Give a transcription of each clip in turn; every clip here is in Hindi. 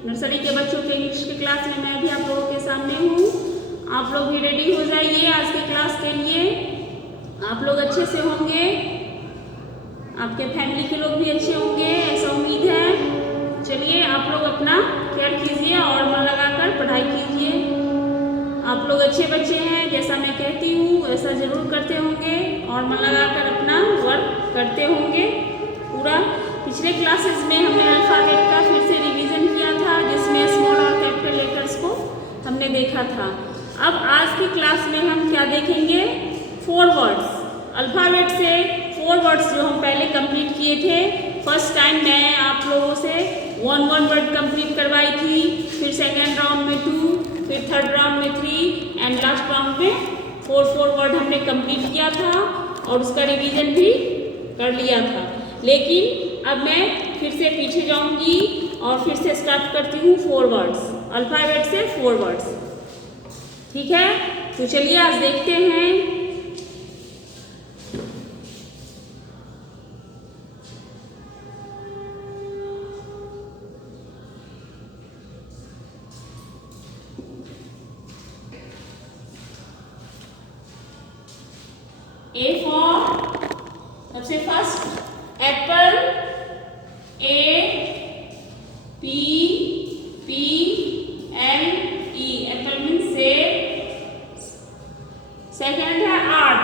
नर्सरी के बच्चों के इंग्लिश की क्लास में मैं भी आप लोगों के सामने हूँ। आप लोग भी रेडी हो जाइए आज की क्लास के लिए। आप लोग अच्छे से होंगे, आपके फैमिली के लोग भी अच्छे होंगे ऐसा उम्मीद है। चलिए आप लोग अपना केयर कीजिए और मन लगाकर पढ़ाई कीजिए। आप लोग अच्छे बच्चे हैं, जैसा मैं कहती हूँ वैसा ज़रूर करते होंगे और मन लगाकर अपना वर्क करते होंगे पूरा। पिछले क्लासेस में हमने अल्फ़ाबेट का फिर से रिवीजन किया था, जिसमें स्मॉल और कैपिटल लेटर्स को हमने देखा था। अब आज की क्लास में हम क्या देखेंगे, 4 वर्ड्स। अल्फ़ाबेट से 4 वर्ड्स जो हम पहले कंप्लीट किए थे। फर्स्ट टाइम मैं आप लोगों से 1 वर्ड कंप्लीट करवाई थी, फिर सेकेंड राउंड में 2, फिर थर्ड राउंड में 3 एंड लास्ट राउंड में 4 वर्ड हमने कंप्लीट किया था और उसका रिवीजन भी कर लिया था। लेकिन अब मैं फिर से पीछे जाऊंगी और फिर से स्टार्ट करती हूँ 4 वर्ड्स, अल्फ़ाबेट से 4 वर्ड्स। ठीक है, तो चलिए आज देखते हैं। A for सबसे first Apple, APPLE, Apple means सेब। सेकेंड है आर्म,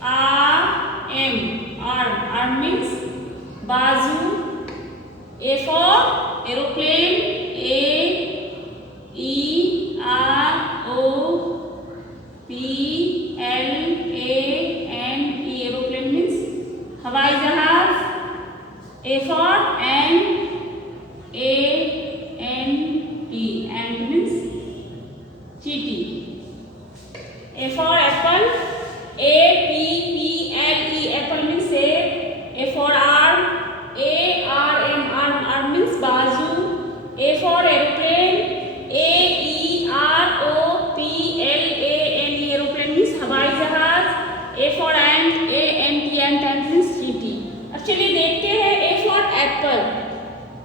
ARM, आर्म मीन्स बाजू। A for aeroplane, AEROPLANE, aeroplane means हवाई जहाज। A for ant, ant means चींटी। A for apple, APPLE, Apple means सेब। A for arm, ARM means बाजू। A for aeroplane, AEROPLANE, aeroplane means हवाई जहाज। A for ant, ant means चींटी। अब चलिए देखते हैं A for Apple,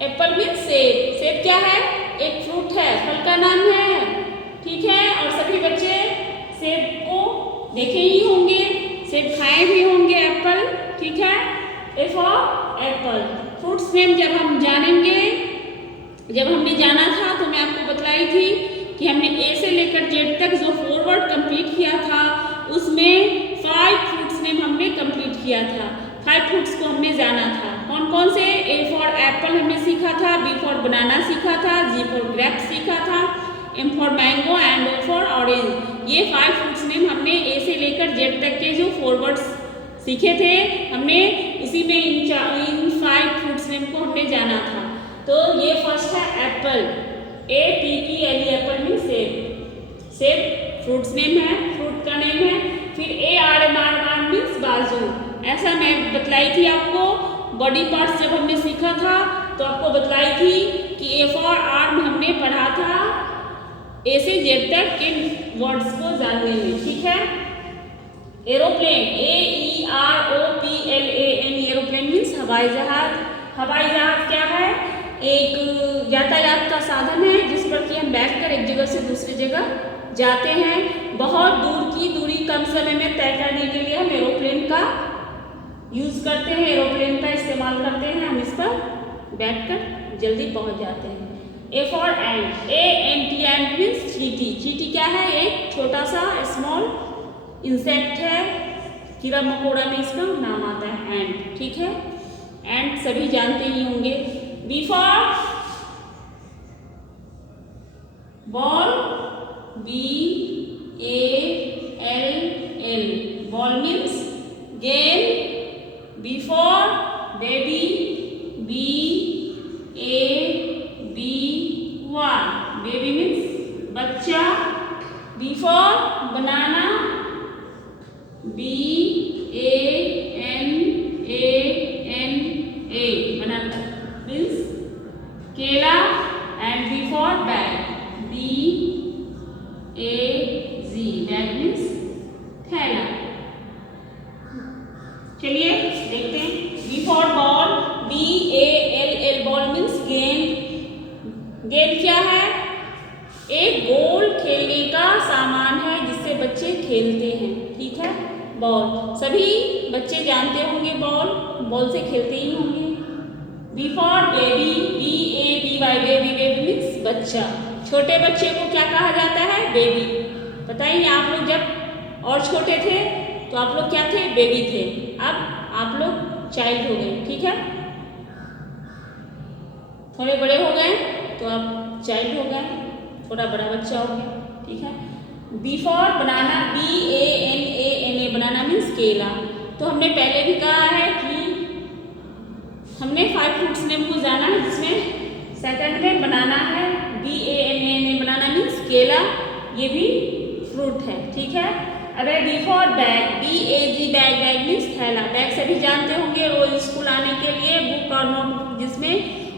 Apple means सेब। सेब क्या है, एक फ्रूट है, फल का नाम है। ठीक है, और सभी बच्चे सेब को देखे ही होंगे, सेब खाए भी होंगे एप्पल। ठीक है, A for Apple. Fruits name जब हम जानेंगे, जब हमने जाना था तो मैं आपको बतलाई थी कि हमने A से लेकर Z तक जो 4 वर्ड कंप्लीट किया था उसमें 5 फ्रूट्स नेम हमने कंप्लीट किया था। 5 फ्रूट्स को हमने जाना था। कौन कौन से, A फॉर एप्पल हमने सीखा था, B फॉर बनाना सीखा था, G फॉर ग्रेप्स सीखा था, M for mango and O for orange. ये 5 फ्रूट्स नेम हमने A से लेकर Z तक के जो 4 वर्ड्स सीखे थे, हमने उसी में इन 5 फ्रूट्स नेम को हमने जाना था। तो ये फर्स्ट है एप्पल, APPLE, एप्पल मीन्स सेब। सेब फ्रूट्स नेम है, फ्रूट का नेम है। फिर ARM मीन्स बाजू। ऐसा मैं बतलाई थी आपको, बॉडी पार्ट्स जब हमने सीखा था तो आपको बतलाई थी कि A फॉर आर्म हमने पढ़ा था A से Z तक के वर्ड्स को जानने में। ठीक है, एरोप्लेन, AEROPLANE, एरोप्लेन मीन्स हवाई जहाज। हवाई जहाज क्या है, एक यातायात का साधन है जिस पर कि हम बैठकर एक जगह से दूसरी जगह जाते हैं। बहुत दूर की दूरी कम समय में तय करने के लिए हम एरोप्लेन का यूज़ करते हैं, एरोप्लेन का इस्तेमाल करते हैं। हम इस पर बैठकर जल्दी पहुंच जाते हैं। A for ant, ant means चींटी। चींटी क्या है, एक छोटा सा स्मॉल इंसेक्ट है, कीड़ा मकोड़ा में इसका नाम आता है एंट। ठीक है, एंट सभी जानते ही होंगे। B for ball, BALL, ball means game. B for baby, BABY, baby means बच्चा। B for banana, BANANA, banana means केला। And B for bag, BAG, bag means थैला। चलिए देखते हैं। B for ball, BALL, खेलते हैं, ठीक है। बॉल, सभी बच्चे जानते होंगे बॉल से खेलते ही होंगे। B for baby, BABY, baby, baby means बच्चा। छोटे बच्चे को क्या कहा जाता है? बेबी। बताइए आप लोग जब और छोटे थे तो आप लोग क्या थे? बेबी थे। अब आप लोग चाइल्ड हो गए, ठीक है। थोड़े बड़े हो गए तो अब चाइल्ड हो गए, थोड़ा बड़ा बच्चा हो गया, ठीक है। B for banana, BANANA, banana means केला। तो हमने पहले भी कहा है कि हमने 5 फ्रूट्स नेम को जाना है, जिसमें सेकंड में बनाना है, BANANA, बनाना मीन्स केला, ये भी फ्रूट है, ठीक है। अब है B for bag, BAG, bag means थैला। बैग सभी जानते होंगे, रोज स्कूल आने के लिए बुक और नोटबुक जिसमें,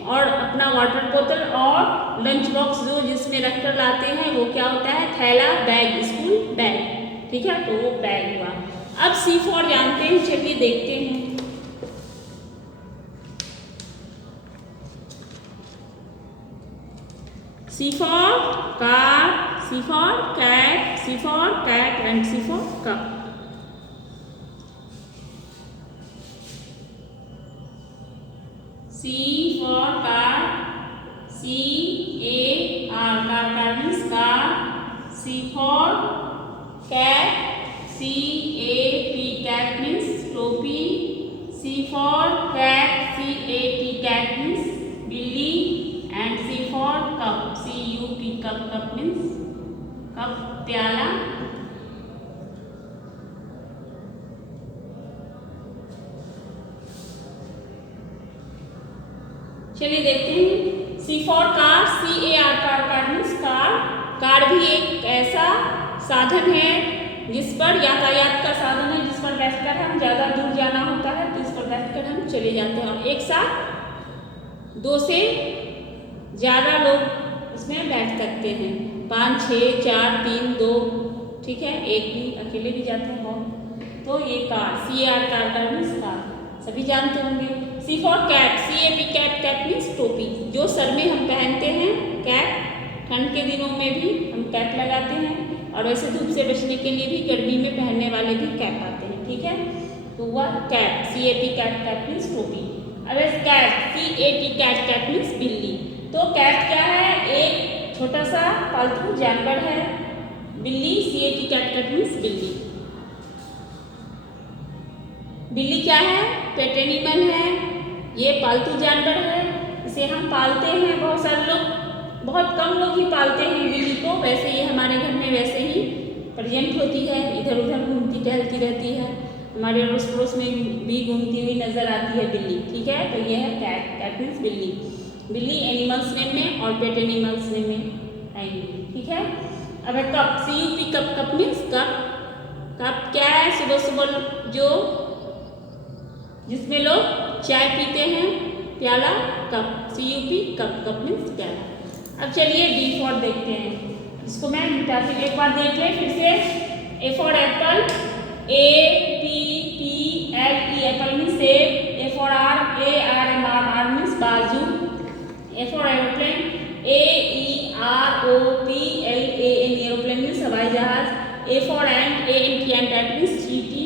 और अपना वाटर बोतल और लंच बॉक्स जो जिसमें रखकर लाते हैं वो क्या होता है? थैला, बैग, स्कूल बैग, ठीक है। तो वो बैग हुआ। अब सी फॉर जानते हैं, चलिए देखते हैं। C for car, C for cat, C for cat and C for cup. C for car, CAR, car means car. C for cat, CAT, cat means topi. C for cat, CAT means billy. And C for cup, CUP, cup means cup, प्याला। चलिए देखते हैं। C for car, CAR, car means car. Car भी एक ऐसा साधन है जिस पर, यातायात का साधन है जिस पर बैठकर हम ज़्यादा दूर जाना होता है तो इस पर बैठकर हम चले जाते हैं, और एक साथ 2 से ज़्यादा लोग इसमें बैठ सकते हैं, 5, 6, 4, 3, 2, ठीक है। एक भी अकेले भी जाते हैं बहुत। तो ये car, CAR, car means car, सभी जानते होंगे। C for cap, CAP, cap means टोपी, जो सर में हम पहनते हैं कैप। ठंड के दिनों में भी हम कैप लगाते हैं, और वैसे धूप से बचने के लिए भी गर्मी में पहनने वाले भी कैप आते हैं, ठीक है। तो वह कैप, CAP, कैप मीन्स टोपी। अब कैट, CAT, कैट मीन्स बिल्ली। तो कैट क्या है? एक छोटा सा पालतू जानवर है। बिल्ली, CAT, कैट मीन्स बिल्ली। बिल्ली क्या है? पेट एनिमल है, ये पालतू जानवर है, इसे हम पालते हैं। बहुत सारे लोग, बहुत कम लोग ही पालते हैं बिल्ली को, वैसे ये हमारे घर में वैसे ही प्रेजेंट होती है, इधर उधर घूमती टहलती रहती है, हमारे अड़ोस पड़ोस में भी घूमती हुई नजर आती है बिल्ली, ठीक है। तो ये है कैट मीन्स बिल्ली। बिल्ली एनिमल्स नेम में और पेट एनिमल्स नेम में आएंगे, ठीक है। अब है cup, CUP, cup means cup. Cup क्या है? सुबह सुबह जो जिसमें लोग चाय पीते हैं, प्याला, कप, CUP, कप मीन्स प्याला। अब चलिए D फॉर देखते हैं, इसको मैं मिटाती हूँ, एक बार देख लें फिर से। A for Apple, APPLE, Apple means सेब। A फॉर AR मीन्स बाजू। A for aeroplane, AEROPLAN, aeroplane means हवाई जहाज। A for ant, ant means चींटी।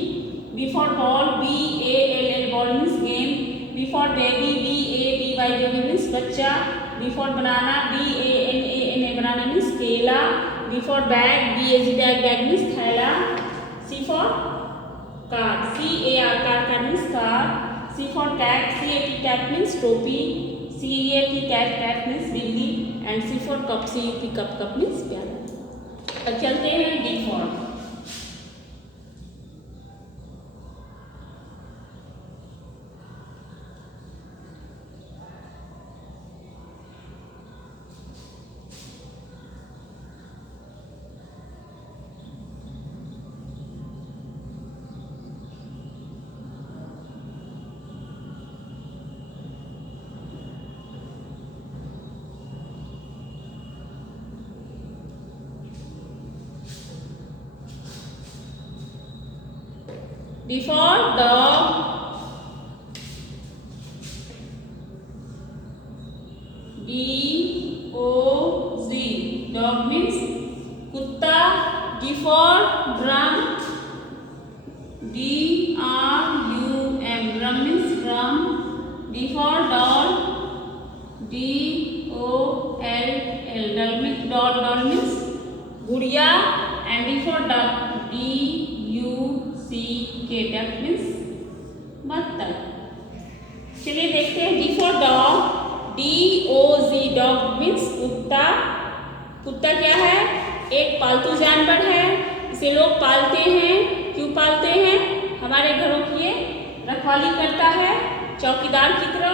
B for ball, BALL, ball means गेंद। B for baby, BABY, baby means बच्चा। B for banana, BANANA, banana means केला। B for bag, BAG, bag means थैला। C for car, CAR, car means car. C for cat, CAT means टोपी। CAT, कैट मीन्स बिल्ली। And C for cup, CUP, cup means प्याला। अब चलते हैं D for। D for dog, DOG, dog means कुत्ता, D for drum, D-R-U-M, drum means drum. D for doll, D-O-L-L, doll means गुड़िया. And D for duck, D-U-C-K, duck means बत्तख. चलिए देखते हैं D for dog, D-O-G, dog means कुत्ता. कुत्ता क्या है? एक पालतू जानवर है. इसे लोग पालते हैं. क्यों पालते हैं? हमारे घरों की ये रखवाली करता है चौकीदार की तरह,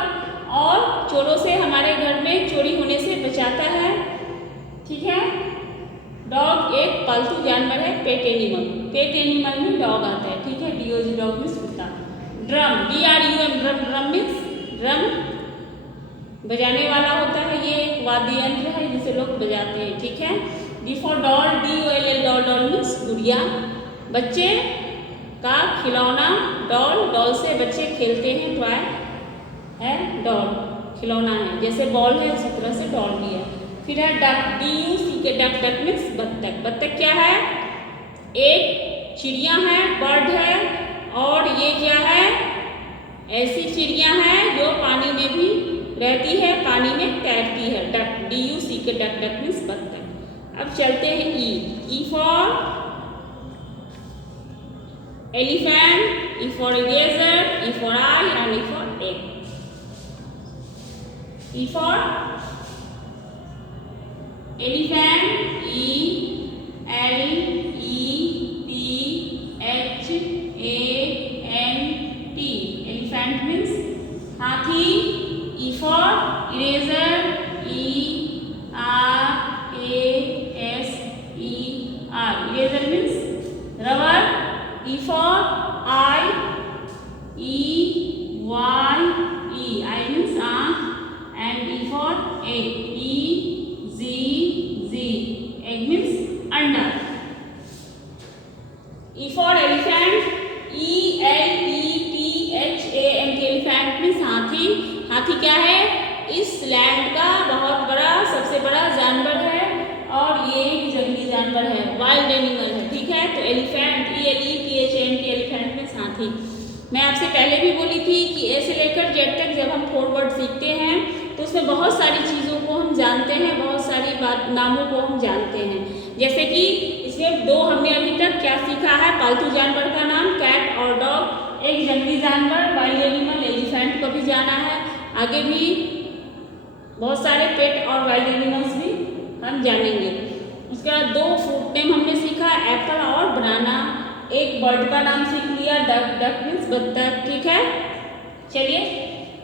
और चोरों से हमारे घर में चोरी होने से बचाता है. ठीक है. डॉग एक पालतू जानवर है, पेट एनिमल. पेट एनिमल में डॉग आता है. ठीक है. D-O-G, डॉग मीन्स कुत्ता. Drum, D-R-U-M, drum means drum बजाने वाला होता है. ये एक वाद्य यंत्र है जिसे लोग बजाते हैं. ठीक है. D for doll, D-O-L-L, doll means गुड़िया. बच्चे का खिलौना डॉल. डॉल से बच्चे खेलते हैं. टॉय है, डॉल खिलौना है. जैसे बॉल है उसी तरह से डॉल भी है. फिर है डक, D-U-C-K, डक मीन्स बत्तख. बत्तख क्या है? एक चिड़िया है, बर्ड है. और ये क्या है? ऐसी चिड़िया है जो पानी में भी रहती है, पानी में तैरती है. डक, D-U-C-K, डक मीन्स बत्तख. अब चलते हैं E for elephant, E for eraser, E for eye and E for egg. E for elephant, E-L-E-P-H-A-N-T, elephant means हाथी. E for eraser, E-R-A-S-E-R, eraser means rubber. E for eye, E-Y-E, eye means आँख. And E for egg, E-Z-Z, egg means अंडा. E for elephant, E-L-E-P-H-A-N-T, elephant means हाथी. हाथी क्या है? इस लैंड का बहुत बड़ा, सबसे बड़ा जानवर है, और ये एक जंगली जानवर है, वाइल्ड एनिमल है. ठीक है. तो एलिफेंट, E-L-E-P-H-A-N-T, एलिफेंट में हाथी. मैं आपसे पहले भी बोली थी कि ए से लेकर जेड तक जब हम 4 वर्ड सीखते हैं तो उसमें बहुत सारी चीज़ों को हम जानते हैं, बहुत सारी नामों को हम जानते हैं. जैसे कि इसमें 2 हमने अभी तक क्या सीखा है? पालतू जानवर का नाम कैट और डॉग. एक जंगली जानवर वाइल्ड एनिमल एलिफेंट को भी जाना है. आगे भी बहुत सारे पेट और वाइल्ड एनिमल्स भी हम जानेंगे. उसके बाद 2 फ्रूट नेम हमने सीखा, एप्पल और बनाना. एक बर्ड का नाम सीख लिया, डक मीन्स बत्तख. ठीक है. चलिए.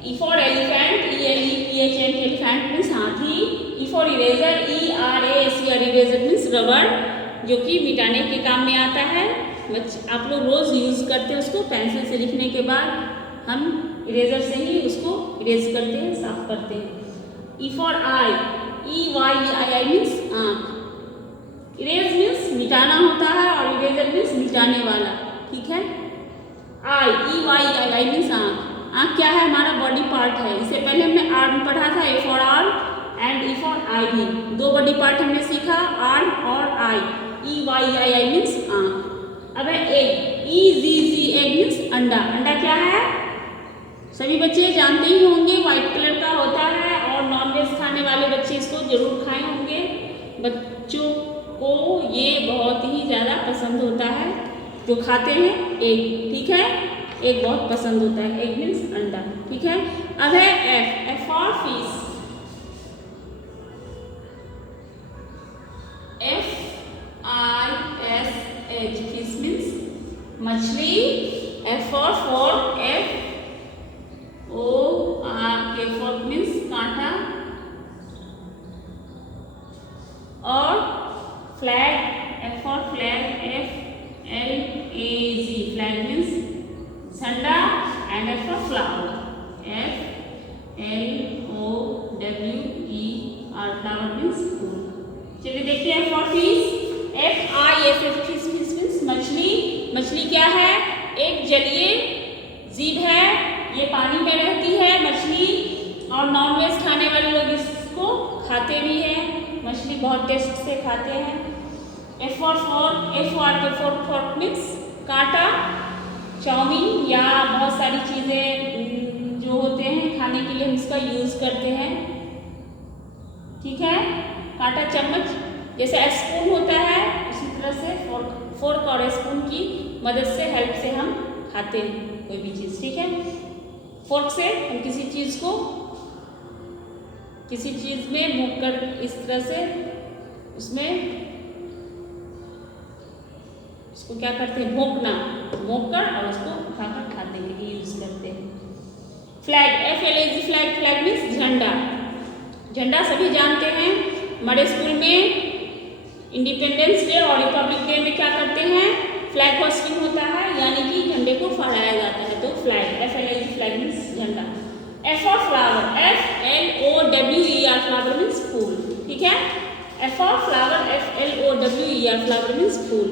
E for elephant, E-L-E-P-H-A-N-T, elephant means हाथी. E for eraser, E-R-A-S-E-R, eraser means रबड़, जो कि मिटाने के काम में आता है. आप लोग रोज़ यूज़ करते हैं उसको. पेंसिल से लिखने के बाद हम इरेजर से ही उसको इरेज करते हैं, साफ करते हैं. E for eye, E-Y-E-I means आँख. इरेज मीन्स मिटाना होता है और इरेजर मीन्स मिटाने वाला. ठीक है. आई, E-Y-E-I मीन्स आँख. आँख क्या है? हमारा बॉडी पार्ट है. इससे पहले हमने आर्म पढ़ा था, A for arm and E for आई भी. 2 बॉडी पार्ट हमने सीखा, आर्म और आई. E-Y-E-I मीन्स आँख. अब है एग, E-G-G, एग मीन्स अंडा. अंडा क्या है? सभी बच्चे जानते ही होंगे, व्हाइट कलर का होता है, और नॉनवेज खाने वाले बच्चे इसको जरूर खाए होंगे. बच्चों को ये बहुत ही ज़्यादा पसंद होता है, जो खाते हैं एग. ठीक है. एग बहुत पसंद होता है. एग मीन्स अंडा. ठीक है. अब है F for fish. F-I-S-H, fish means मछली. F for fork, F-O-R-K, fork means कांटा. और flag, F for flag, F-L-A-G, flag means झंडा. And F for flower, F-L-O-W-E-R, flower means फूल. चलिए देखते हैं F for fish. F-I-S-H, fish means मछली. मछली क्या है? एक जलीय जीव है. ये पानी में रहती है मछली, और नॉनवेज खाने वाले लोग इसको खाते भी हैं. मछली बहुत टेस्ट से खाते हैं. F for fork means कांटा। चाउमीन या बहुत सारी चीज़ें जो होते हैं खाने के लिए हम इसका यूज़ करते हैं, ठीक है। कांटा चम्मच, जैसे स्पून होता है उसी तरह से फोर्क और स्पून की मदद से, हेल्प से हम खाते हैं कोई भी चीज़, ठीक है। फोर्क से हम किसी चीज़ को किसी चीज़ में मूव कर इस तरह से उसमें उसको क्या करते हैं, भोंक कर और उसको उठाकर खाने के लिए यूज करते हैं। Flag, FLAG flag, flag means झंडा। झंडा सभी जानते हैं, हमारे स्कूल में इंडिपेंडेंस डे और रिपब्लिक डे में क्या करते हैं, फ्लैग होस्टिंग होता है, यानी कि झंडे को फहराया जाता है। तो फ्लैग, FLAG फ्लैग मीन्स झंडा। F for flower, FLOWER flower means फूल, ठीक है। F for flower, FLOWER flower means फूल।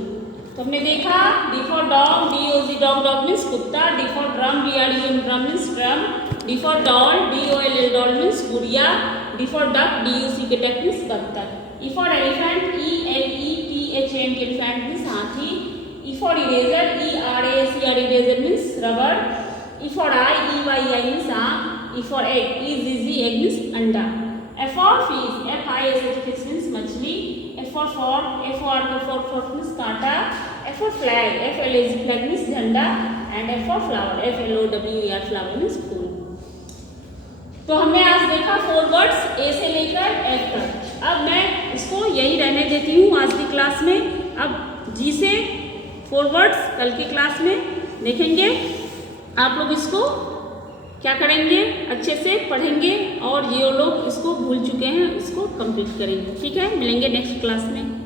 तो हमने देखा D for dog, DOG dog means कुत्ता। D for drum, DRUM drum means drum. D for doll, DOLL means गुड़िया। D for duck, DUCK duck means बत्तख। E for elephant, ELEPHANT elephant means हाथी। E for eraser, ERASER eraser means rubber. E for eye, EYEI means आँख। E for egg, EGG means अंडा। F for fish, FISH fish means मछली। F for fork मीन्स कांटा। F for flag, FLAG flag means झंडा। And F for flower, FLOWER flower means फूल। तो हमने आज देखा 4 वर्ड्स A से लेकर F तक। अब मैं इसको यही रहने देती हूँ आज की क्लास में। अब G से 4 वर्ड्स कल की क्लास में देखेंगे। आप लोग इसको क्या करेंगे, अच्छे से पढ़ेंगे और जो लोग इसको भूल चुके हैं इसको कंप्लीट करेंगे, ठीक है। मिलेंगे नेक्स्ट क्लास में।